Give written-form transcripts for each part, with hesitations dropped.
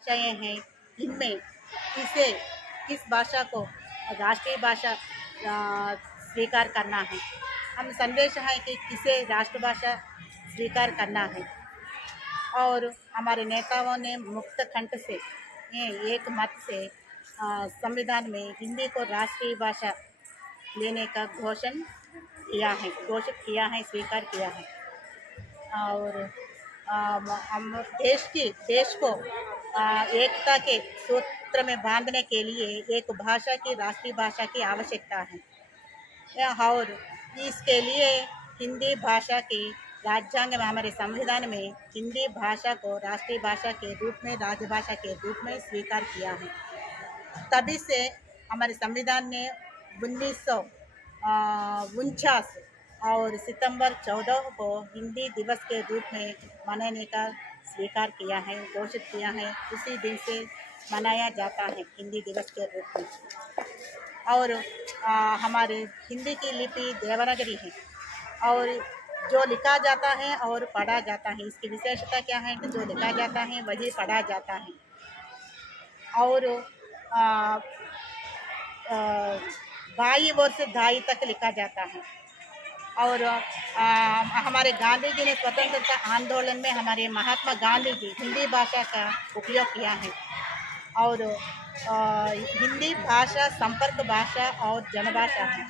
भाषाएँ हैं, इनमें किसे किस भाषा को राष्ट्रीय भाषा स्वीकार करना है। हम संदेश है कि किसे राष्ट्रभाषा स्वीकार करना है और हमारे नेताओं ने मुक्त कंठ से एक मत से संविधान में हिंदी को राष्ट्रीय भाषा लेने का घोषित किया है, स्वीकार किया है। और हम देश को एकता के सूत्र में बांधने के लिए एक भाषा की राष्ट्रीय भाषा की आवश्यकता है और इसके लिए हिंदी भाषा की राज्यांग में हमारे संविधान में हिंदी भाषा को राष्ट्रीय भाषा के रूप में राजभाषा के रूप में स्वीकार किया है। तभी से हमारे संविधान ने 1949 और सितंबर 14 को हिंदी दिवस के रूप में मनाने का स्वीकार किया है, घोषित किया है। उसी दिन से मनाया जाता है हिंदी दिवस के रूप में। और हमारे हिंदी की लिपि देवनागरी है और जो लिखा जाता है और पढ़ा जाता है, इसकी विशेषता क्या है कि जो लिखा जाता है वही पढ़ा जाता है। और बाई ओर से दाई तक लिखा जाता है। और हमारे गांधी जी ने स्वतंत्रता आंदोलन में हमारे महात्मा गांधी जी हिंदी भाषा का उपयोग किया है। और हिंदी भाषा संपर्क भाषा और जनभाषा है,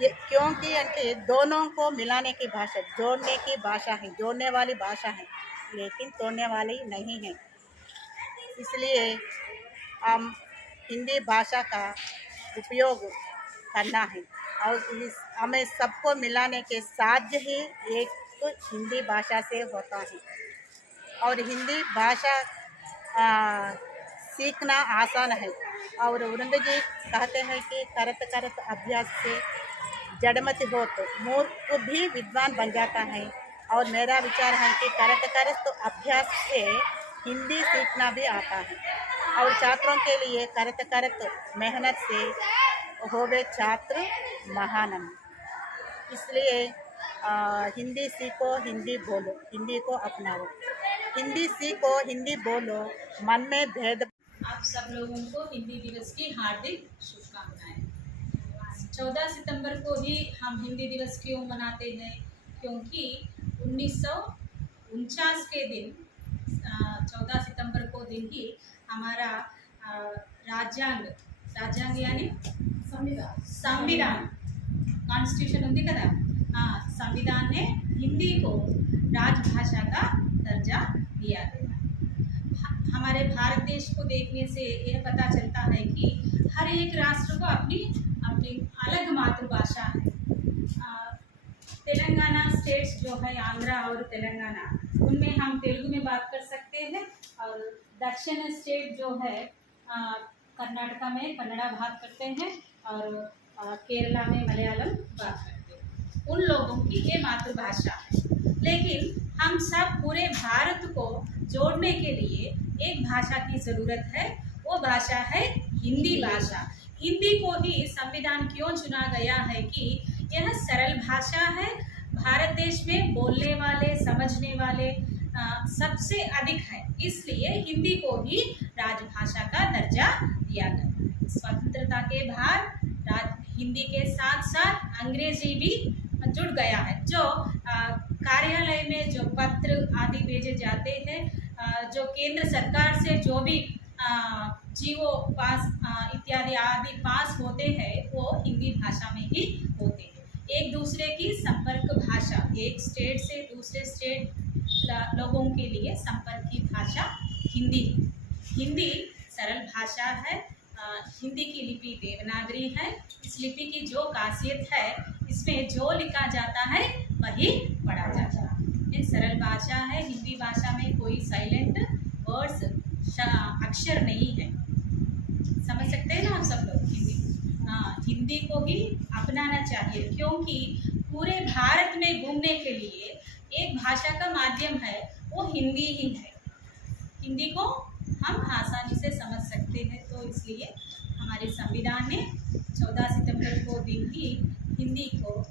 ये क्योंकि दोनों को मिलाने की भाषा, जोड़ने की भाषा है, जोड़ने वाली भाषा है, लेकिन तोड़ने वाली नहीं है। इसलिए हम हिंदी भाषा का उपयोग करना है और हमें सबको मिलाने के साथ ही एक तो हिंदी भाषा से होता है। और हिंदी भाषा सीखना आसान है और वृंद जी कहते हैं कि करत करत अभ्यास से जड़मत हो तो मूर्ख भी विद्वान बन जाता है। और मेरा विचार है कि करत करत तो अभ्यास से हिंदी सीखना भी आता है। और छात्रों के लिए करत करत मेहनत से होवे छात्र महान। इसलिए हिंदी सीखो, हिंदी बोलो, हिंदी को अपनाओ, हिंदी सीखो, हिंदी बोलो, मन में भेद। आप सब लोगों को हिंदी दिवस की हार्दिक शुभकामनाएं। 14 सितंबर को ही हम हिंदी दिवस क्यों मनाते हैं? क्योंकि 1949 के दिन 14 सितंबर को दिन ही हमारा రాజ్యాంగ यानी संविधान कॉन्स्टिट्यूशन ఉంది కదా, संविधान ने हिंदी को राजभाषा का दर्जा दिया गया। हमारे भारत देश को देखने से यह पता चलता है कि हर एक राष्ट्र को अपनी अपनी अलग मातृभाषा है। तेलंगाना स्टेट्स जो है, आंध्रा और तेलंगाना, उनमें हम तेलुगु में बात कर सकते हैं। और दक्षिण स्टेट जो है कर्नाटका में कन्नड़ा बात करते हैं और केरला में मलयालम बात करते हैं। उन लोगों की ये मातृभाषा है। लेकिन हम सब पूरे भारत को जोड़ने के लिए एक भाषा की ज़रूरत है, वो भाषा है हिंदी भाषा। हिंदी को ही संविधान क्यों चुना गया है कि यह सरल भाषा है, भारत देश में बोलने वाले समझने वाले सबसे अधिक है, इसलिए हिंदी को ही राजभाषा का दर्जा दिया गया। स्वतंत्रता के बाद हिंदी के साथ साथ अंग्रेजी भी जुड़ गया है। जो कार्यालय में जो पत्र आदि भेजे जाते हैं, जो केंद्र सरकार से जो भी जीओ पास इत्यादि आदि पास होते हैं, वो हिंदी भाषा में ही होते हैं। एक दूसरे की संपर्क भाषा, एक स्टेट से दूसरे स्टेट लोगों के लिए संपर्क की भाषा हिंदी। हिंदी सरल भाषा है। हिंदी की लिपि देवनागरी है। इस लिपि की जो खासियत है, इसमें जो लिखा जाता है वही पढ़ा जाता है। एक सरल भाषा है। हिंदी भाषा में कोई साइलेंट वर्ड्स अक्षर नहीं है। समझ सकते हैं ना आप सब लोग? हिंदी को ही अपनाना चाहिए, क्योंकि पूरे भारत में घूमने के लिए एक भाषा का माध्यम है, वो हिंदी ही है। हिंदी को हम आसानी से समझ सकते हैं, तो इसलिए हमारे संविधान ने 14 सितंबर को दिन ही हिंदी को